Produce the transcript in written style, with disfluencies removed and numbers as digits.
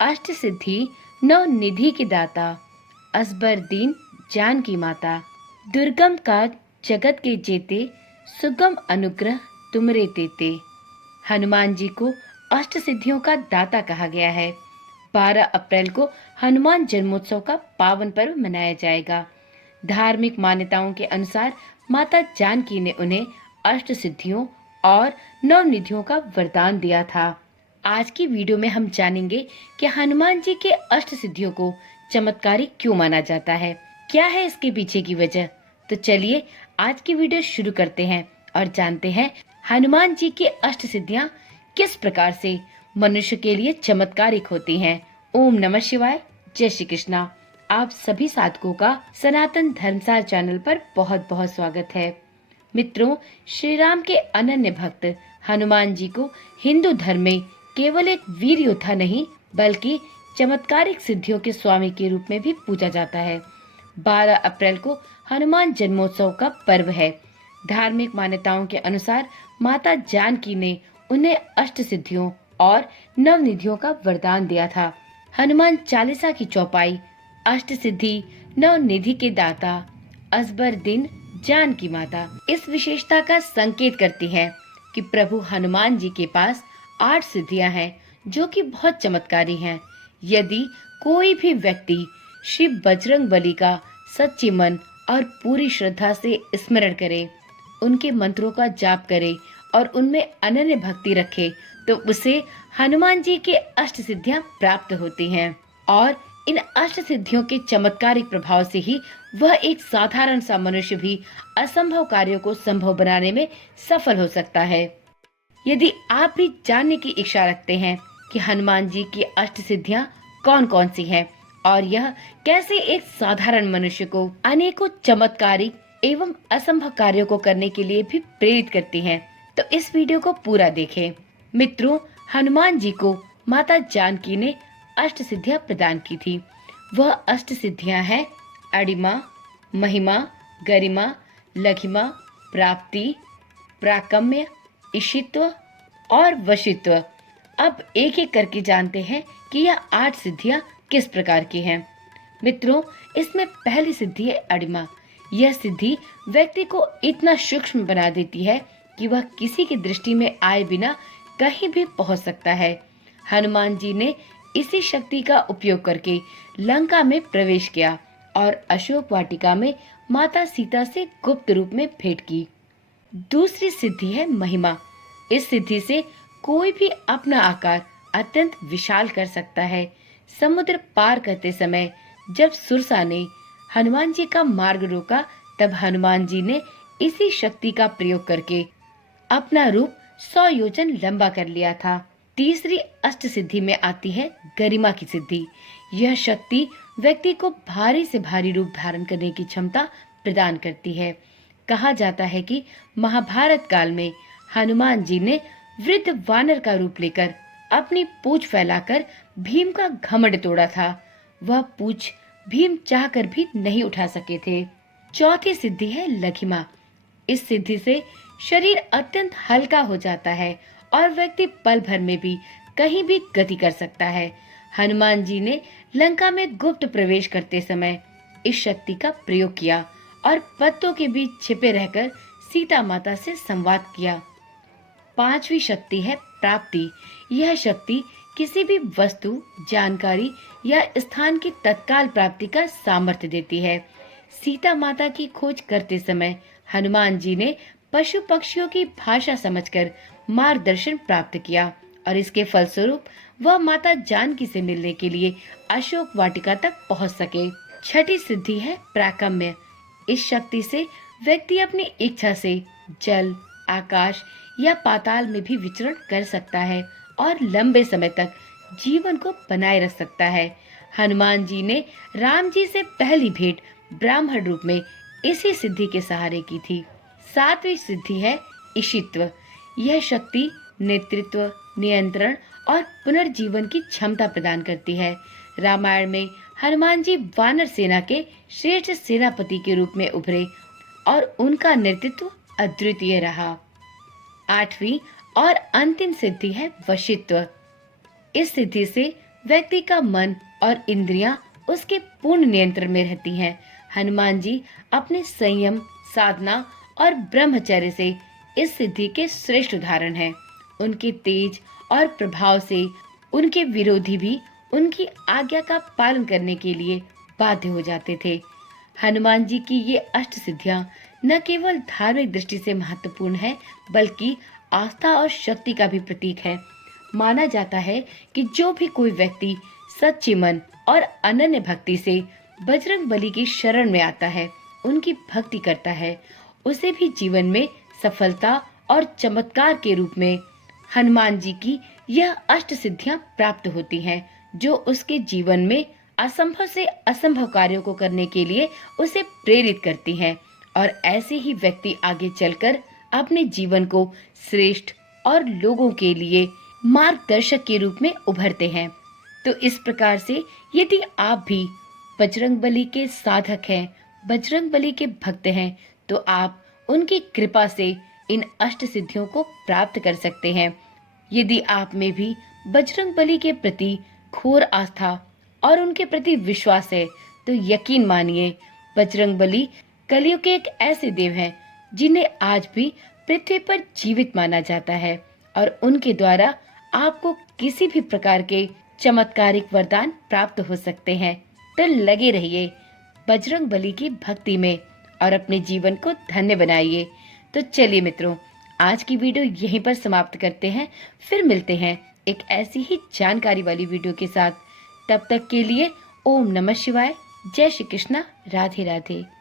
अष्ट सिद्धि नौ निधि के दाता, असबर दीन जान की माता। दुर्गम काज जगत के जेते, सुगम अनुग्रह तुमरे तेते। हनुमान जी को अष्ट सिद्धियों का दाता कहा गया है। 12 अप्रैल को हनुमान जन्मोत्सव का पावन पर्व मनाया जाएगा। धार्मिक मान्यताओं के अनुसार माता जानकी ने उन्हें अष्ट सिद्धियों और 9 निधियों का वरदान दिया था। आज की वीडियो में हम जानेंगे कि हनुमान जी के अष्ट सिद्धियों को चमत्कारी क्यों माना जाता है, क्या है इसके पीछे की वजह। तो चलिए आज की वीडियो शुरू करते हैं और जानते हैं हनुमान जी की अष्ट सिद्धियां किस प्रकार से मनुष्य के लिए चमत्कारिक होती हैं। ओम नमः शिवाय, जय श्री कृष्णा। आप सभी साधकों का सनातन धर्मसार चैनल पर बहुत बहुत स्वागत है। मित्रों, श्री राम के अनन्य भक्त हनुमान जी को हिंदू धर्म में केवल एक वीर योद्धा नहीं बल्कि चमत्कारिक सिद्धियों के स्वामी के रूप में भी पूजा जाता है। 12 अप्रैल को हनुमान जन्मोत्सव का पर्व है। धार्मिक मान्यताओं के अनुसार माता जानकी ने उन्हें अष्ट सिद्धियों और नव निधियों का वरदान दिया था। हनुमान चालीसा की चौपाई अष्ट सिद्धि नव निधि के दाता, असबर दिन जान की माता इस विशेषता का संकेत करती है कि प्रभु हनुमान जी के पास 8 सिद्धियां हैं जो कि बहुत चमत्कारी हैं। यदि कोई भी व्यक्ति श्री बजरंग बली का सच्चे मन और पूरी श्रद्धा से स्मरण करे, उनके मंत्रों का जाप करे और उनमें अनन्य भक्ति रखे तो उसे हनुमान जी के अष्ट सिद्धियां प्राप्त होती हैं। और इन अष्ट सिद्धियों के चमत्कारिक प्रभाव से ही वह एक साधारण सा मनुष्य भी असंभव कार्यों को संभव बनाने में सफल हो सकता है। यदि आप भी जानने की इच्छा रखते हैं कि हनुमान जी की अष्ट सिद्धियां कौन कौन सी हैं और यह कैसे एक साधारण मनुष्य को अनेकों चमत्कारिक एवं असंभव कार्यों को करने के लिए भी प्रेरित करती हैं, तो इस वीडियो को पूरा देखें। मित्रों, हनुमान जी को माता जानकी ने अष्ट सिद्धियां प्रदान की थी। वह अष्ट सिद्धियां हैं अणिमा, महिमा, गरिमा, लघिमा, प्राप्ति, प्राकम्य, ईशित्व और वशित्व। अब एक एक करके जानते हैं कि यह 8 सिद्धियां किस प्रकार की हैं। मित्रों, इसमें पहली सिद्धि है अणिमा। यह सिद्धि व्यक्ति को इतना सूक्ष्म बना देती है कि वह किसी की दृष्टि में आए बिना कहीं भी पहुंच सकता है। हनुमान जी ने इसी शक्ति का उपयोग करके लंका में प्रवेश किया और अशोक वाटिका में माता सीता से गुप्त रूप में भेंट की। दूसरी सिद्धि है महिमा। इस सिद्धि से कोई भी अपना आकार अत्यंत विशाल कर सकता है। समुद्र पार करते समय जब सुरसा ने हनुमान जी का मार्ग रोका, तब हनुमान जी ने इसी शक्ति का प्रयोग करके अपना रूप 100 योजन लंबा कर लिया था। तीसरी अष्ट सिद्धि में आती है गरिमा की सिद्धि। यह शक्ति व्यक्ति को भारी से भारी रूप धारण करने की क्षमता प्रदान करती है। कहा जाता है कि महाभारत काल में हनुमान जी ने वृद्ध वानर का रूप लेकर अपनी पूंछ फैलाकर भीम का घमंड तोड़ा था। वह पूंछ भीम चाहकर भी नहीं उठा सके थे। चौथी सिद्धि है लघिमा। इस सिद्धि से शरीर अत्यंत हल्का हो जाता है और व्यक्ति पल भर में भी कहीं भी गति कर सकता है। हनुमान जी ने लंका में गुप्त प्रवेश करते समय इस शक्ति का प्रयोग किया और पत्तों के बीच छिपे रहकर सीता माता से संवाद किया। पांचवी शक्ति है प्राप्ति। यह शक्ति किसी भी वस्तु, जानकारी या स्थान की तत्काल प्राप्ति का सामर्थ्य देती है। सीता माता की खोज करते समय हनुमान जी ने पशु पक्षियों की भाषा समझकर मार्गदर्शन प्राप्त किया और इसके फलस्वरूप वह माता जानकी से मिलने के लिए अशोक वाटिका तक पहुंच सके। छठी सिद्धि है प्राकम्य। इस शक्ति से व्यक्ति अपनी इच्छा से जल, आकाश या पाताल में भी विचरण कर सकता है और लंबे समय तक जीवन को बनाए रख सकता है। हनुमान जी ने राम जी से पहली भेंट ब्राह्मण रूप में इसी सिद्धि के सहारे की थी। सातवीं सिद्धि है ईशित्व। यह शक्ति नेतृत्व, नियंत्रण और पुनर्जीवन की क्षमता प्रदान करती है। रामायण में हनुमान जी वानर सेना के श्रेष्ठ सेनापति के रूप में उभरे और उनका नेतृत्व अद्वितीय रहा। आठवीं और अंतिम सिद्धि है वशित्व। इस सिद्धि से व्यक्ति का मन और इंद्रियां उसके पूर्ण नियंत्रण में रहती हैं। हनुमान जी अपने संयम, साधना और ब्रह्मचर्य से इस सिद्धि के श्रेष्ठ उदाहरण हैं। उनके तेज और प्रभाव से उनके विरोधी भी उनकी आज्ञा का पालन करने के लिए बाध्य हो जाते थे। हनुमान जी की ये अष्ट सिद्धियां न केवल धार्मिक दृष्टि से महत्वपूर्ण है, बल्कि आस्था और शक्ति का भी प्रतीक है। माना जाता है कि जो भी कोई व्यक्ति सच्चे मन और अनन्य भक्ति से बजरंग बली की शरण में आता है, उनकी भक्ति करता है, उसे भी जीवन में सफलता और चमत्कार के रूप में हनुमान जी की यह अष्ट सिद्धियां प्राप्त होती हैं, जो उसके जीवन में असंभव से असंभव कार्यों को करने के लिए उसे प्रेरित करती हैं। और ऐसे ही व्यक्ति आगे चलकर अपने जीवन को श्रेष्ठ और लोगों के लिए मार्गदर्शक के रूप में उभरते हैं। तो इस प्रकार से यदि आप भी बजरंगबली के साधक हैं, बजरंगबली के भक्त हैं, तो आप उनकी कृपा से इन अष्ट सिद्धियों को प्राप्त कर सकते हैं। यदि आप में भी बजरंगबली के प्रति घोर आस्था और उनके प्रति विश्वास है, तो यकीन मानिए बजरंगबली कलयुग के एक ऐसे देव हैं जिन्हें आज भी पृथ्वी पर जीवित माना जाता है, और उनके द्वारा आपको किसी भी प्रकार के चमत्कारिक वरदान प्राप्त हो सकते हैं। तो लगे रहिए बजरंगबली की भक्ति में और अपने जीवन को धन्य बनाइए। तो चलिए मित्रों, आज की वीडियो यहीं पर समाप्त करते हैं। फिर मिलते हैं एक ऐसी ही जानकारी वाली वीडियो के साथ। तब तक के लिए ओम नमः शिवाय, जय श्री कृष्णा, राधे राधे।